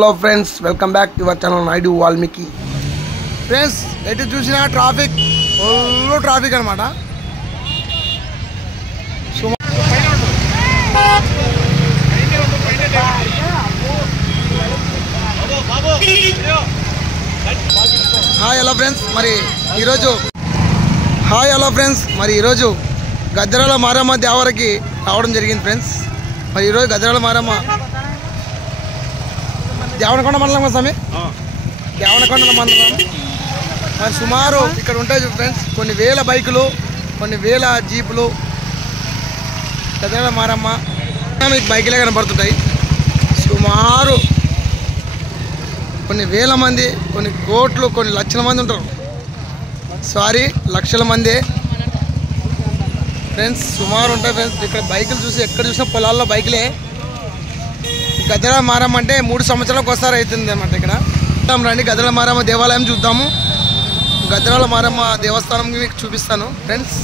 Hello friends, welcome back to our channel Naidu Valmiki. Friends, ఎటు చూసినా traffic, full traffic అనమాట. Hello friends, మరి ఈరోజు గద్దరాల మారమ్మ దేవరకి రావడం జరిగింది. ఫ్రెండ్స్, మరి ఈరోజు గద్దరాల మారమ్మ దేవనకొండ మండలం స్వామి, దేవనకొండ మండలం. మరి సుమారు ఇక్కడ ఉంటాయి ఫ్రెండ్స్ కొన్ని వేల బైకులు, కొన్ని వేల జీపులు. గద్దరాల మారమ్మ మీకు బైకులే కనబడుతుంటాయి. సుమారు కొన్ని వేల మంది, కొన్ని కోట్లు, కొన్ని లక్షల మంది ఉంటారు. లక్షల మంది ఫ్రెండ్స్ సుమారు ఉంటాయి. ఫ్రెండ్స్, ఇక్కడ బైకులు చూసి ఎక్కడ చూసినా పొలాల్లో బైకులే. గద్దరాల మారమ్మ అంటే 3 సంవత్సరాలకు ఒకసారి అవుతుంది అన్నమాట. ఇక్కడ రండి, గద్దరాల మారమ్మ దేవాలయం చూద్దాము. గద్దరాల మారమ్మ దేవస్థానం మీకు చూపిస్తాను. ఫ్రెండ్స్,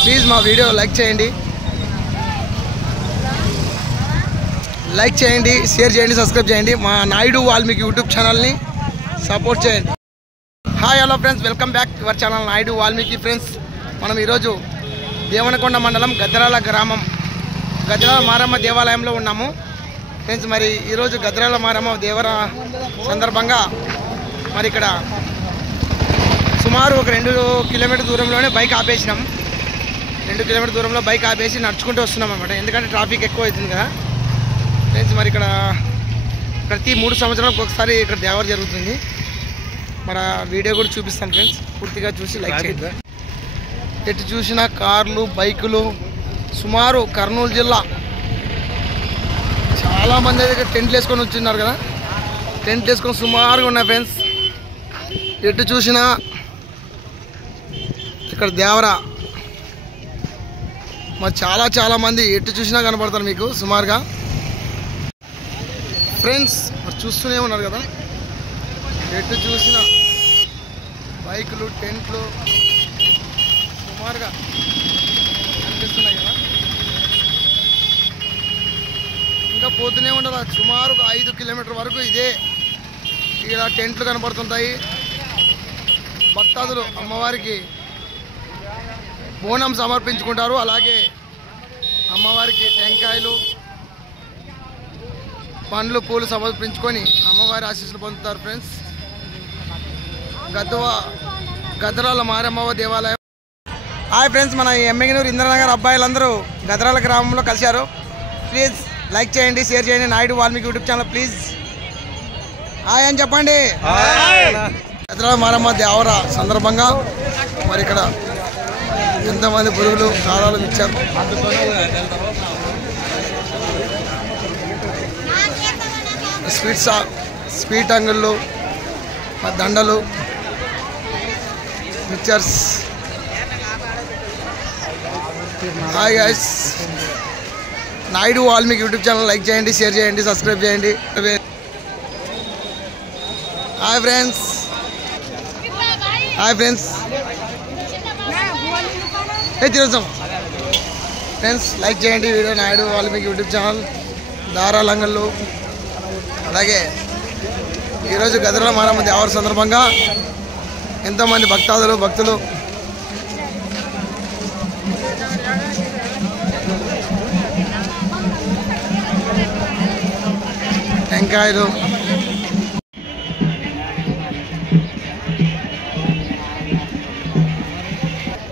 ప్లీజ్ మా వీడియో లైక్ చేయండి, షేర్ చేయండి, సబ్స్క్రైబ్ చేయండి. మా నాయుడు వాల్మీకి యూట్యూబ్ ఛానల్ని సపోర్ట్ చేయండి. Hi hello friends, welcome back to our channel Naidu Valmiki. Friends, మనం ఈరోజు దేవనకొండ మండలం గద్దరాల గ్రామం గద్దరాల మారమ్మ దేవాలయంలో ఉన్నాము. ఫ్రెండ్స్, మరి ఈరోజు గద్దరాల మారమ్మ దేవర సందర్భంగా మరి ఇక్కడ సుమారు ఒక 2 కిలోమీటర్ దూరంలోనే బైక్ ఆపేసినాం. 2 కిలోమీటర్ దూరంలో బైక్ ఆపేసి నడుచుకుంటూ వస్తున్నాం అన్నమాట. ఎందుకంటే ట్రాఫిక్ ఎక్కువ అవుతుంది కదా. ఫ్రెండ్స్, మరి ఇక్కడ ప్రతి 3 సంవత్సరాలకు ఒకసారి ఇక్కడ దేవర జరుగుతుంది. మన వీడియో కూడా చూపిస్తాను ఫ్రెండ్స్, పూర్తిగా చూసి లైక్ చేయండి. ఎటు చూసిన కార్లు, బైకులు. సుమారు కర్నూలు జిల్లా చాలామంది అయితే టెంట్లు వేసుకొని వచ్చిన్నారు కదా. టెంట్లు వేసుకొని సుమారుగా ఉన్నాయి ఫ్రెండ్స్. ఎటు చూసినా ఇక్కడ దేవర మరి చాలా మంది ఎటు చూసినా కనపడతారు మీకు సుమారుగా. ఫ్రెండ్స్, మరి చూస్తూనే ఉన్నారు కదా, ఎటు చూసినా బైకులు, టెంట్లు సుమారుగా కనిపిస్తున్నాయి కదా. ఇంకా పోతూనే ఉండదు. సుమారు 5 కిలోమీటర్ వరకు ఇదే ఇలా టెంట్లు కనపడుతుంటాయి. భక్తాదులు అమ్మవారికి బోనం సమర్పించుకుంటారు. అలాగే అమ్మవారికి టెంకాయలు, పండ్లు, పూలు సమర్పించుకొని అమ్మవారి ఆశీస్సులు పొందుతారు. ఫ్రెండ్స్, గద్దరాల మారమ్మ దేవాలయం. హాయ్ ఫ్రెండ్స్, మన ఎమ్మెగనూరు ఇంద్రనగర్ అబ్బాయిలందరూ గద్దరాల గ్రామంలో కలిశారు. ప్లీజ్ లైక్ చేయండి, షేర్ చేయండి. Naidu Valmiki YouTube channel please hi అని చెప్పండి. గద్దరాల మారమ్మ దేవర సందర్భంగా మరి ఇక్కడ ఎంతమంది పురుగులు, కారాలు ఇచ్చారు. స్వీట్ అంగుళ్ళు, దండలు, mixtures. Hi guys, Naidu Valmiki YouTube channel like చేయండి, షేర్ చేయండి, సబ్స్క్రైబ్ చేయండి. హాయ్ ఫ్రెండ్స్, ఫ్రెండ్స్ లైక్ చేయండి video. Naidu Valmiki YouTube channel దారాలంగళ్ళు. అలాగే ఈరోజు గద్దరాల మారమ్మ దేవర సందర్భంగా ఎంతోమంది భక్తులు టెంకాయలు,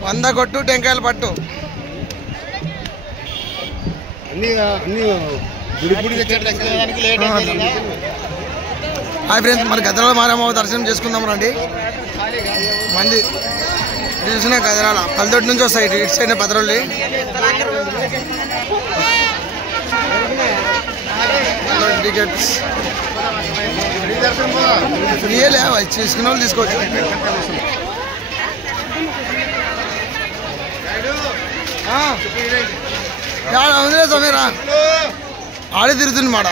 వంద కొట్టు టెంకాయలు పట్టు. హాయ్ ఫ్రెండ్స్, మరి గద్దరాల మారమ్మ దర్శనం చేసుకుందాం రండి. మంది చూసిన గద్దరాల పల్లెటూరు నుంచి వస్తాయి. ఇటు సైడ్ భద్రవల్లి. టికెట్స్ ఫ్రీయే, తీసుకున్న వాళ్ళు తీసుకోవచ్చు. ఉందిలే సమీరా, ఆడే తిరుగుతుంది మాట.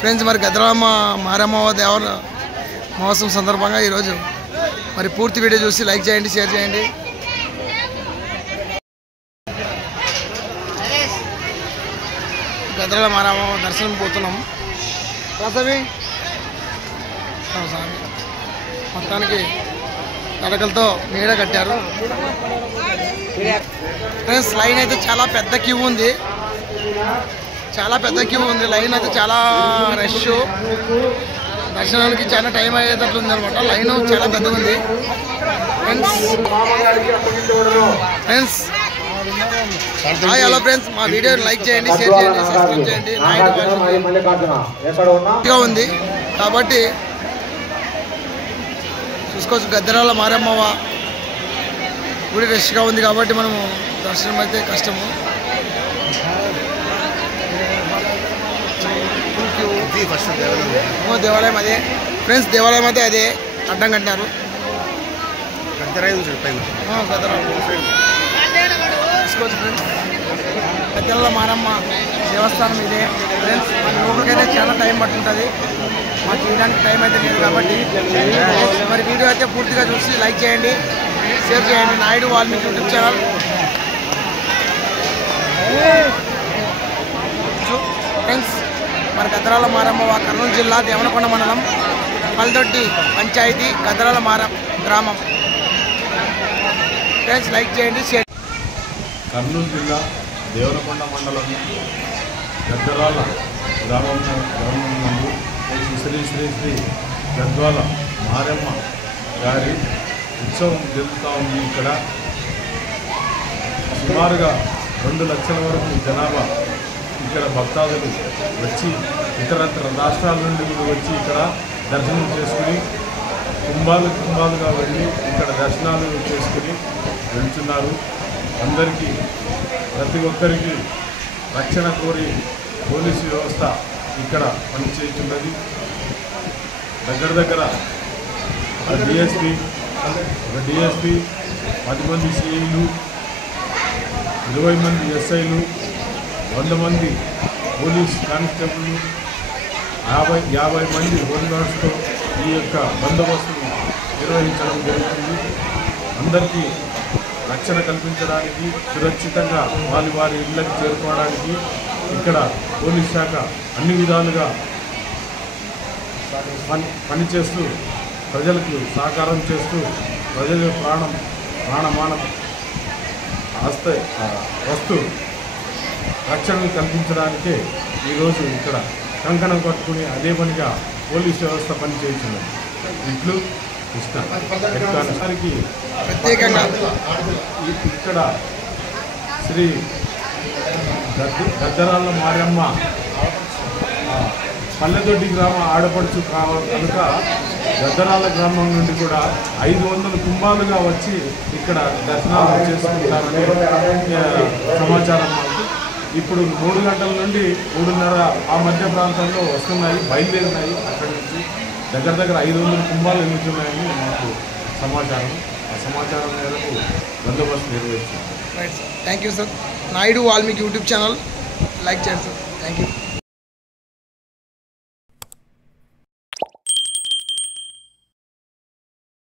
ఫ్రెండ్స్, మరి గద్దరాల మారమ్మ దేవర మహోత్సవం సందర్భంగా ఈరోజు మరి పూర్తి వీడియో చూసి లైక్ చేయండి, షేర్ చేయండి. గద్దరాల మారమ్మ దర్శనం పోతున్నాం. ప్రసవి మొత్తానికి తడకలతో నీడ కట్టారు ఫ్రెండ్స్. లైన్ అయితే చాలా పెద్ద క్యూ ఉంది, లైన్ అయితే చాలా రష్. దర్శనానికి చాలా టైం అయ్యేటట్లు ఉంది అనమాట. లైన్ చాలా పెద్దగా ఉంది ఫ్రెండ్స్. హాయ్ హలో ఫ్రెండ్స్, మా వీడియోని లైక్ చేయండి, షేర్ చేయండి, సబ్స్క్రైబ్ చేయండి. నాయుడు ఉంది కాబట్టి చూసుకోవచ్చు. గద్దరాల మారమ్మ గుడి రష్గా ఉంది కాబట్టి మనము దర్శనం అయితే కష్టము. దేవాలయం అదే ఫ్రెండ్స్, దేవాలయం అయితే అదే అడ్డం కట్టినారు. గద్దరాల మారమ్మ దేవస్థానం ఇదే ఫ్రెండ్స్. మన లోపలికైతే చాలా టైం పట్టుంటుంది, మాకు తీయడానికి టైం అయితే లేదు కాబట్టి మరి వీడియో అయితే పూర్తిగా చూసి లైక్ చేయండి, షేర్ చేయండి. Naidu Valmiki YouTube channel friends. మరి గద్దరాల మారమ్మ కర్నూలు జిల్లా దేవనకొండ మండలం పల్దొడ్డి పంచాయతీ గద్దరాల గ్రామం ఫ్రెండ్స్. లైక్ చేయండి, షేర్. కర్నూలు జిల్లా దేవనకొండ మండలం గద్దరాల గ్రామం నందు శ్రీ శ్రీ శ్రీ గద్వాల మారమ్మ గారి ఉత్సవం జరుగుతూ ఉంది. ఇక్కడ సుమారుగా 2 లక్షల వరకు జనాభా ఇక్కడ భక్తాదులు వచ్చి ఇతరత్ర రాష్ట్రాల నుండి వచ్చి ఇక్కడ దర్శనం చేసుకుని కుంభాలుగా వెళ్ళి ఇక్కడ దర్శనాలు చేసుకుని వెళ్తున్నారు. అందరికీ ప్రతి ఒక్కరికి రక్షణ కోరి పోలీసు వ్యవస్థ ఇక్కడ పనిచేస్తున్నది. దగ్గర డిఎస్పీ 10 మంది సిఐలు, 20 మంది ఎస్ఐలు, 100 మంది పోలీస్ కానిస్టేబుల్, 50 మంది హోంగార్డ్స్తో ఈ యొక్క బందోబస్తును నిర్వహించడం జరుగుతుంది. అందరికీ రక్షణ కల్పించడానికి, సురక్షితంగా వారి ఇళ్లకు చేరుకోవడానికి ఇక్కడ పోలీస్ శాఖ అన్ని విధాలుగా పనిచేస్తూ ప్రజలకు సహకారం చేస్తూ ప్రజల ప్రాణమానం వస్తు రక్షణను కల్పించడానికే ఈరోజు ఇక్కడ కంకణం కట్టుకుని అదే పనిగా పోలీస్ వ్యవస్థ పనిచేస్తున్నది. ఇట్లు కృష్ణకి ప్రత్యేకంగా ఇక్కడ శ్రీ గద్దరాల మారమ్మ పల్లెదొడ్డి గ్రామ ఆడపడుచు కనుక గద్దరాల గ్రామం నుండి కూడా 500 కుంభాలుగా వచ్చి ఇక్కడ దర్శనాలు చేసుకుంటారనే సమాచారం మాకు. ఇప్పుడు 3 గంటల నుండి 3:30 ఆ మధ్య ప్రాంతంలో వస్తున్నాయి, బయలుదేరినాయి. అక్కడి నుంచి దగ్గర 500 కుంభాలు ఎన్నుతున్నాయని మాకు సమాచారం. ఆ సమాచారం మేరకు బందోబస్తు నిర్వహిస్తున్నాం. Thank you sir. Naidu Valmiki YouTube channel like చేయండి సార్. Thank you.